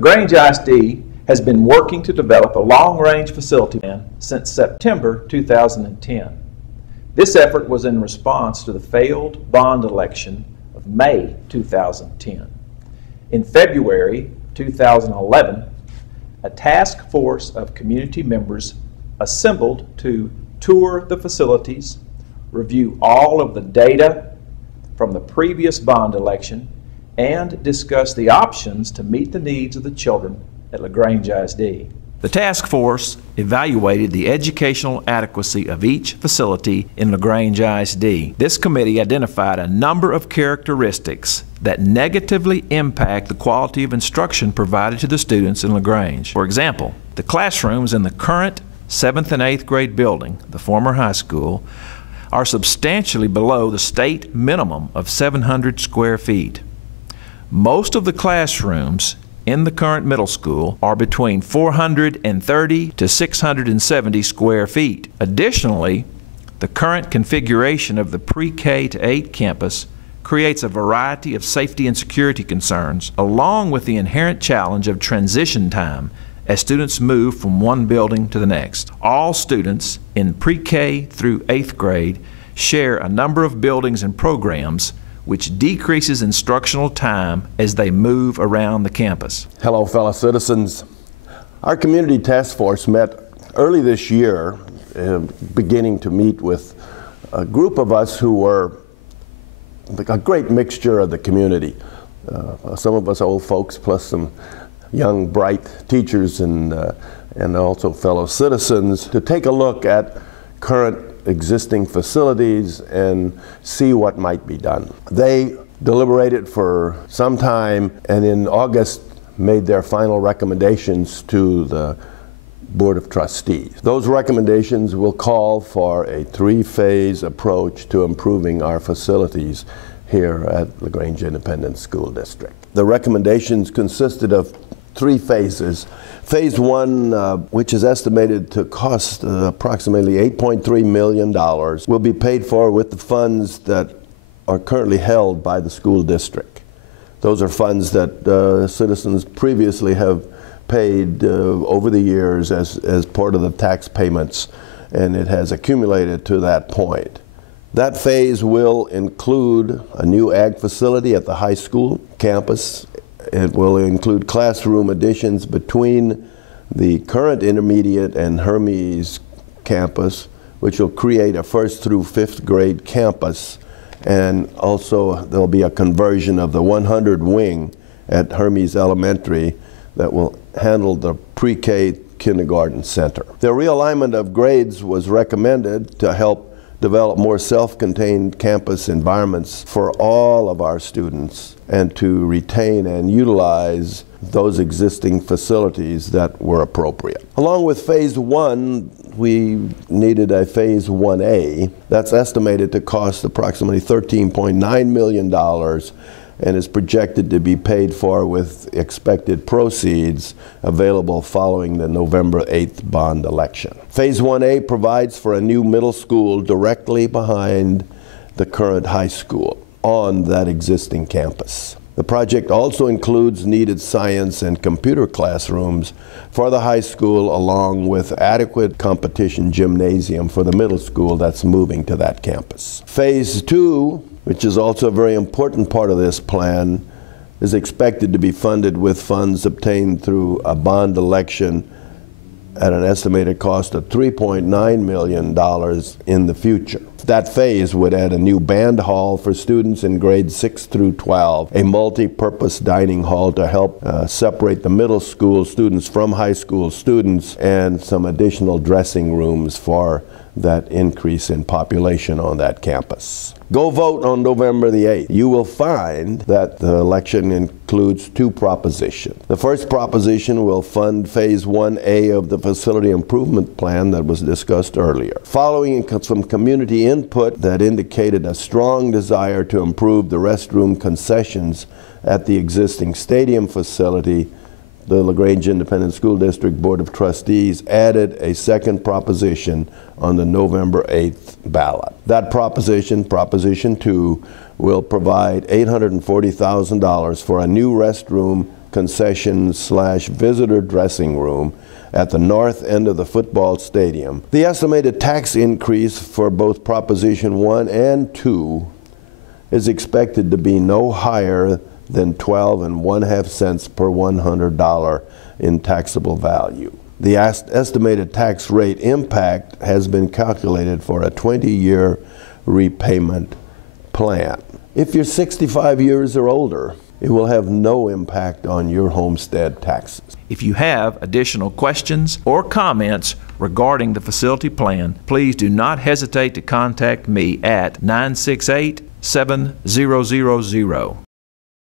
Grange ISD has been working to develop a long-range facility plan since September 2010. This effort was in response to the failed bond election of May 2010. In February 2011, a task force of community members assembled to tour the facilities, review all of the data from the previous bond election, and discuss the options to meet the needs of the children at Grange ISD. The task force evaluated the educational adequacy of each facility in Grange ISD. This committee identified a number of characteristics that negatively impact the quality of instruction provided to the students in LaGrange. For example, the classrooms in the current 7th and 8th grade building, the former high school, are substantially below the state minimum of 700 square feet. Most of the classrooms in the current middle school are between 430 to 670 square feet. Additionally, the current configuration of the pre-K to 8 campus creates a variety of safety and security concerns, along with the inherent challenge of transition time as students move from one building to the next. All students in pre-K through 8th grade share a number of buildings and programs, which decreases instructional time as they move around the campus. Hello, fellow citizens. Our community task force met early this year, beginning to meet with a group of us who were a great mixture of the community. Some of us old folks, plus some young, bright teachers and also fellow citizens, to take a look at current existing facilities and see what might be done. They deliberated for some time and in August made their final recommendations to the Board of Trustees. Those recommendations will call for a 3-phase approach to improving our facilities here at LaGrange Independent School District. The recommendations consisted of 3 phases. Phase 1, which is estimated to cost approximately $8.3 million, will be paid for with the funds that are currently held by the school district. Those are funds that citizens previously have paid over the years as part of the tax payments, and it has accumulated to that point. That phase will include a new ag facility at the high school campus. It will include classroom additions between the current intermediate and Hermes campus, which will create a 1st through 5th grade campus. And also there'll be a conversion of the 100 wing at Hermes Elementary that will handle the pre-K kindergarten center. The realignment of grades was recommended to help develop more self-contained campus environments for all of our students and to retain and utilize those existing facilities that were appropriate. Along with phase 1, we needed a phase 1A that's estimated to cost approximately $13.9 million and is projected to be paid for with expected proceeds available following the November 8th bond election. Phase 1A provides for a new middle school directly behind the current high school on that existing campus. The project also includes needed science and computer classrooms for the high school, along with adequate competition gymnasium for the middle school that's moving to that campus. Phase 2, which is also a very important part of this plan, is expected to be funded with funds obtained through a bond election at an estimated cost of $3.9 million in the future. That phase would add a new band hall for students in grades 6 through 12, a multi-purpose dining hall to help separate the middle school students from high school students, and some additional dressing rooms for that increase in population on that campus. Go vote on November the 8th. You will find that the election includes 2 propositions. The first proposition will fund phase 1A of the facility improvement plan that was discussed earlier. Following some community input that indicated a strong desire to improve the restroom concessions at the existing stadium facility, the LaGrange Independent School District Board of Trustees added a second proposition on the November 8th ballot. That proposition, Proposition 2, will provide $840,000 for a new restroom concession/visitor dressing room at the north end of the football stadium. The estimated tax increase for both Proposition 1 and 2 is expected to be no higher than 12.5 cents per $100 in taxable value. The estimated tax rate impact has been calculated for a 20-year repayment plan. If you're 65 years or older, it will have no impact on your homestead taxes. If you have additional questions or comments regarding the facility plan, please do not hesitate to contact me at 968-7000.